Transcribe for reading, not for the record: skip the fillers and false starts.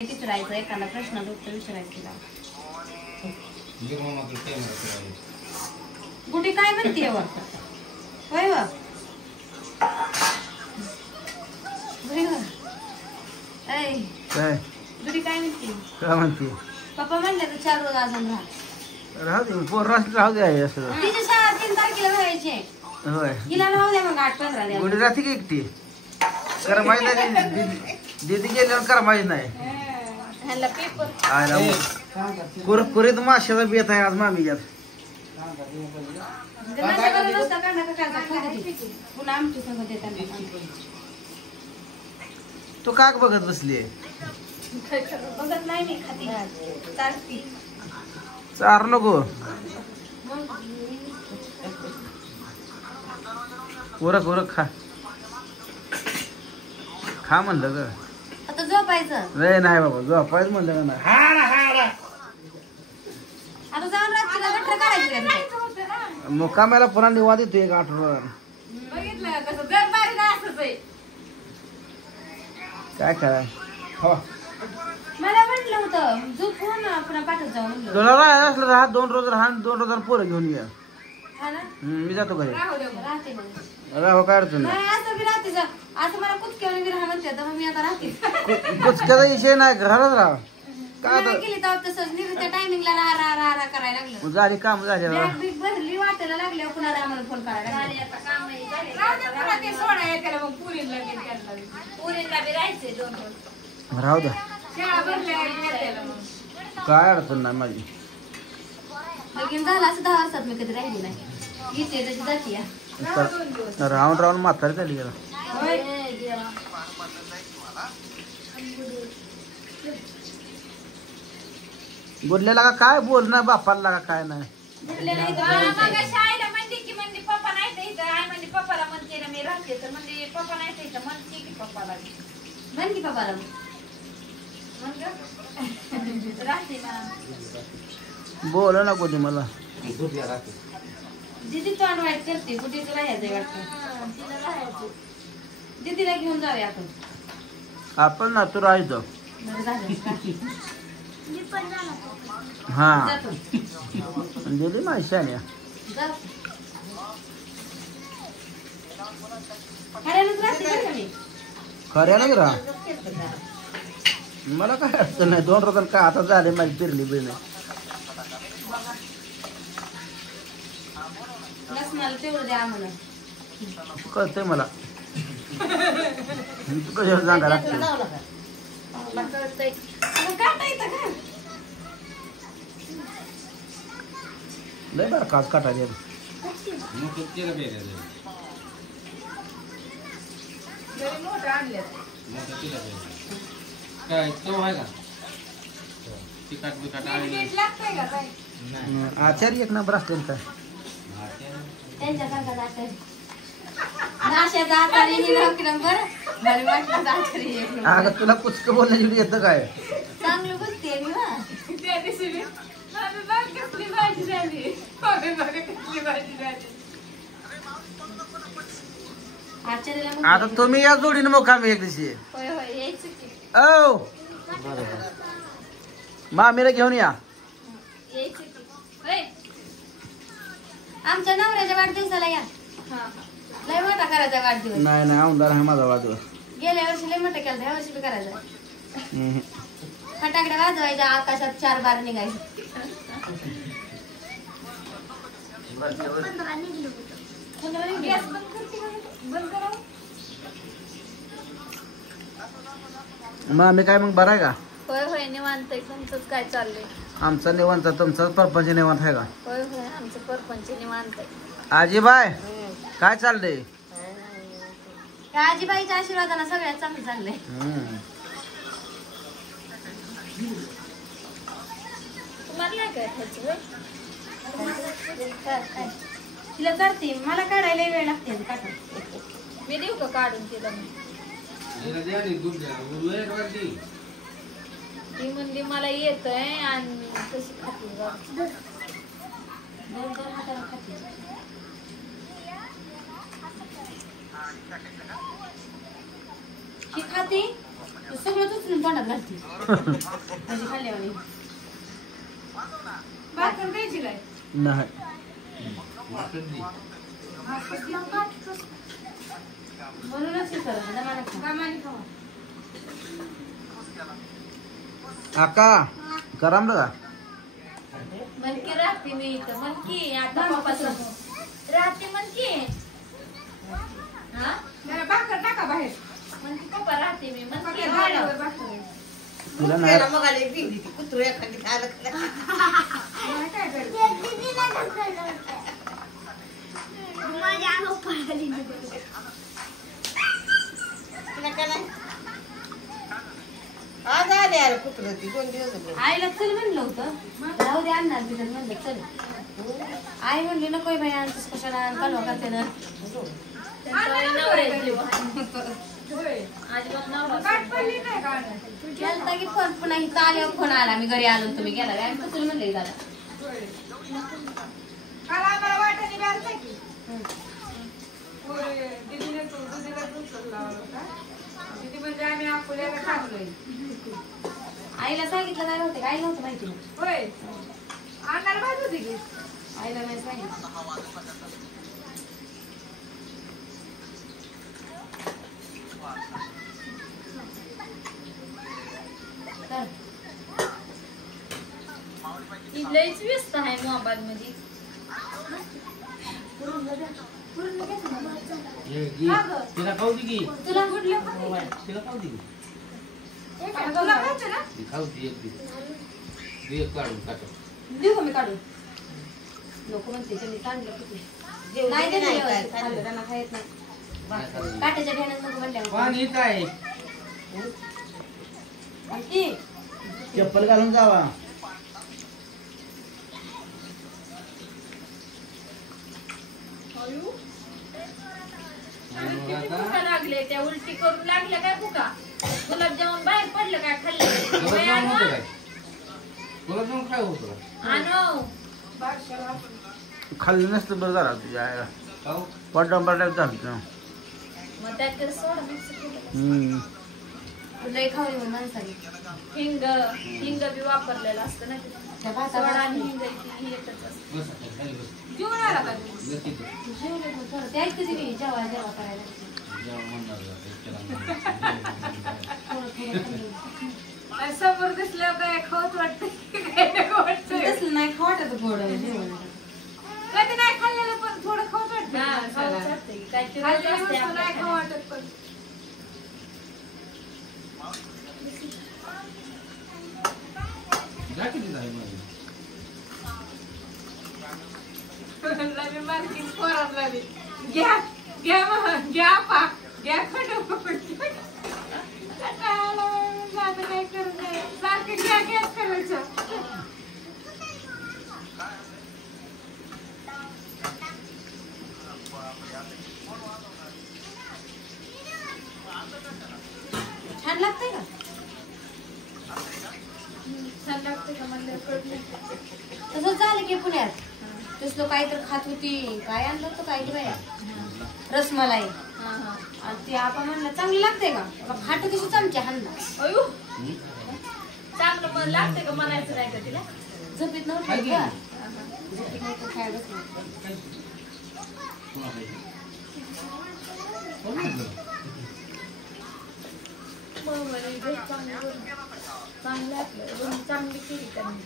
विचारायचं एखादा प्रश्न उत्तर विचारायचं तिला. गुटी काय म्हणते वर होय व काय गुटी काय म्हणते काय म्हणते पप्पा म्हणले तर 4 रोज अजून राहू दे पोर राहू दे असं तिची शाळा 3 तारखेला व्हायची होय हिला राहू द्या मग 8-15 दिवस गुडी राहते की एकटी कर माहिती नाही दीदी गेल्यावर कर माहिती नाही कुरकुरीत माशाचा बेत आहे आज मामीच्यात तू काक बघत बसली बघत नाही मी खाती चार नको उरक उरक खा खा म्हणलं ग आता झोपायचं नाही बाबा झोपायचं म्हणलं का नाही आता जाऊन रात्रीला गटर काढायची मुक्कामाला पुन्हा निवाद येतो एक आठवडा बघितलं कसं दर बारीक असंच आहे काय करा मला म्हटलं होतं झोपून पुन्हा पाठवत जाऊ म्हणलं तुला राहायचं असलं राहा 2 रोज राहा 2 रोजानं पोरं घेऊन या हा ना मी जातो घरी राहते मग राहो काय अडचण नाही नाही असं मी राहते असं मला कुचक्याने मी राहा म्हणते तर मग मी आता राहते कुचक्याचा विषय नाही घरात राहा काय नाही गेली तर तसंच त्या टायमिंगला राहा करायला लागलं झाली काम झाली बॅग बिग भरली वाटायला लागले कुणाला आम्हाला फोन करायला राहू द्या काय अडचण नाही माझी लगीन झालं असं 10 वर्षात मी कधी राहिली नाही इथे त्याची जाती राहून राहून म्हातारी झाली गेला बोललेला का काय बोल ना बापाला लागा काय नाही शाळेला म्हणते की म्हणजे पप्पा नाही इथं आई म्हणजे पप्पाला म्हणते ना मी राहते तर म्हणजे पप्पा नाही इथं म्हणते की पप्पाला म्हण की पप्पाला राहते बोल ना कोणी मला दीदी तोंड वाईट करते कुठेच राहायचं वाटतं दीदीला घेऊन जाऊया आपण ना तू राहायचं हा दिली माहिती आहे खऱ्या नाही राहा मला काय अडचण नाही 2 रोजांना काय आता झाले माझी फिरली बिरली तेवढं द्या आम्हाला कळतंय मला तू कशावर सांगा लागते लय बरं काच काटा दे काय तो आहे का तिखट बिकट आचार्य एक नंबर असते काय अगं तुला कुचक बोलण्याची येतं काय चांगलं बोलते आता तुम्ही या जोडीने मुकामी एक दिवशी मामीला घेऊन या आमच्या नवऱ्याच्या वाढदिवसाला या लय मोठा करायचा वाढदिवस नाही नाही आमदार आहे माझा वाढदिवस गेल्या वर्षी लय मोठा केला ह्या वर्षी बी करायचा फटाकडे वाजवायच्या आकाशात 4 बार निघायचे मामी काय मग बरं आहे का होय होय निवांत तुमचंच काय चाललंय आमचा निवांत तुमचा परपंच निवांत आहे का होय होय आमचं परपंच निवांत आजीबाई काय चाललंय आजीबाईच्या आशीर्वादाला सगळ्यात चांगलं चाललंय तुम्हाला काय तिला करते मला काढायला वेळ लागते मी देऊ का काढून तिला ती म्हणजे मला येतंय आणि कशी खाते 2 हाताला खाते ही खाते सगळं उचलून तोंडात घालते भाजी खाल्ल्यावानी भाकर द्यायची काय नाही वाटून दे. म्हणूनच हे करा जमाना खा. कामाने खावा आका करम का मनकी राहते मी इथं मनकी आता पप्पाचं राहते मनकी हा भाकर टाका बाहेर मनकी पप्पा राहते मी मनकी भाकर तुला नाही मग आले भिंडी ती कुत्रू एखादी खायला काय करते तुला काय नाही आज आले यार कुत्रू ती 2 दिवस झाले. आईला चल म्हणलं होतं राहू दे आणणार बिजार म्हणलं चल आई म्हणली नको बाई आणतोस कशाला कालवा करते ना गेलता की फोन पुन्हा इथं आल्यावर फोन आला मी घरी आलो तुम्ही गेला काय आम्ही तुला म्हणले दादा काल आम्हाला वाटाणे मिळालं की दीदीने दुधीला दूध लावलं होता दीदी म्हणजे आम्ही अकोल्याला टाकलोय आईला सांगितलं नाही नव्हते आई नव्हतं माहिती ना होय आणणार बाजू होती की आईला नाही सांगितलं तर लईच व्यस्त आहे मोबाईल मध्ये ये, घे. तिला खाऊ दे की. तुला कुठलं तिला खाऊ दे की. तुला खायचं ना ती खाऊ दे एक दे. दे काढून काढ. देऊ का मी काढून नको म्हणते त्यांनी सांगितलं किती जेवली नाही नाही त्यांनी काय व्यवस्थित खाल्लं. खाल्लं त्यांना खायत नाही नाही खाल्लं. काट्याच्या ढेण्यात नको म्हणल्यावर पाणी काय आणखी चप्पल घालून जावा भुका लागले त्या उलटी करून लागल्या काय भुका गुलाबजामुन बाहेर पडलं काय खाल्लं गुलाबजामुन होतं काय गुलाबजामुन काय होतं आणो खाल्लं नसतं बरं झालं तुझ्या आईला खाऊ पडडंबर टाईप झालं मग त्यात सोडा मिक्स केलं तुला एक खावली म्हणून माणसाने हिंग हिंग बी वापरलेलं असतं ना त्या सोडा भाताला आणि हिंग ही एकच असतं बस आता, खाली बस. जेवण आला का बस तिथं. जेवले मग थोडं ते ऐकते मी जेव्हा जेव्हा करायला जेव्हा म्हणणार जा, त्याला म्हणणार. थोडं थोडं खाल्लं. समोर दिसलं काय खाऊच वाटतं तसलं नाही खाऊ वाटत गोड जेवण कधी नाही खाल्लेलं पण थोडं खाऊच वाटतं नाही खाऊ वाटत पण जा किती झाली माझी? लगे मालकीन पोरात लागली घ्या घ्या मग घ्या पा घ्या खडं काय करू नये सारखं घ्या घ्याच करायचं छान लागतंय का छान लागते का म्हणलं कळत नाही तसंच झालं की पुण्यात तसलं काहीतरी खात होती काय आणलं होतं काय की बाया रसमलाई आणि ते आपण म्हणलं चांगली लागते का खाट कशी चमचे हाणला अयो हं? चांगलं मग लागते का म्हणायचं नाही का तिला झोपीत काय नव्हतं की? का झोपीत नव्हतं खायला बसलं काय? पुन्हा काय? कोण म्हणलं? चांगलं आपलं चांगली केली त्यांनी